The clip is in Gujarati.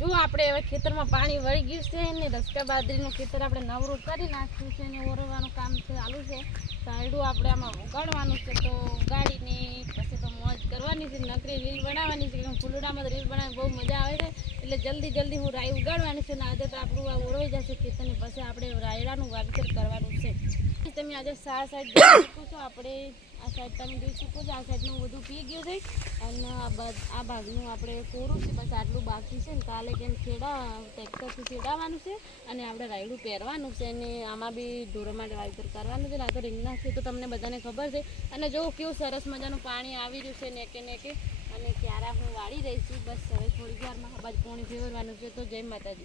જો આપણે હવે ખેતરમાં પાણી વળી ગયું છે ને રસ્કા બાદરીનું ખેતર આપણે નવરું કરી નાખ્યું છે ને ઓરવાનું કામ ચાલુ છે. સાઈડું આપણે આમાં ઉગાડવાનું છે તો ઉગાડીને પછી તો મોજ કરવાની છે, નકરી રીલ બનાવવાની છે ફૂલડામાં રીલ બનાવવાની બહુ મજા આવે છે. એટલે જલ્દી જલ્દી હું રાઈ ઉગાડવાની છે ને આજે તો આપણું આ ઓળવાઈ જશે ખેતરની, પછી આપણે રાયડાનું વાવેતર કરવાનું છે. તમે આજે સારા સાઈડ છો, આપણે આ સાઈડ તમે જોઈ શકો છો, આ સાઈડનું બધું પી ગયું છે. અને આ બાદ- ભાગનું આપણે કોરું છે, બસ આટલું બાકી છે ને, કાલે કેમ ખેડા ટ્રેક્ટરથી ખેડાવવાનું છે અને આપણે રાયડું પહેરવાનું છે અને આમાં બી ઢોરો માટે વાવેતર કરવાનું છે આ તો રીંગણા છે તો તમને બધાને ખબર છે. અને જો કેવું સરસ મજાનું પાણી આવી રહ્યું છે નેકે નેકે, અને ક્યારે હું વાળી રહી છું, બસ હવે થોડી વારમાં બાજુ પાણી ફેરવવાનું છે. તો જય માતાજી.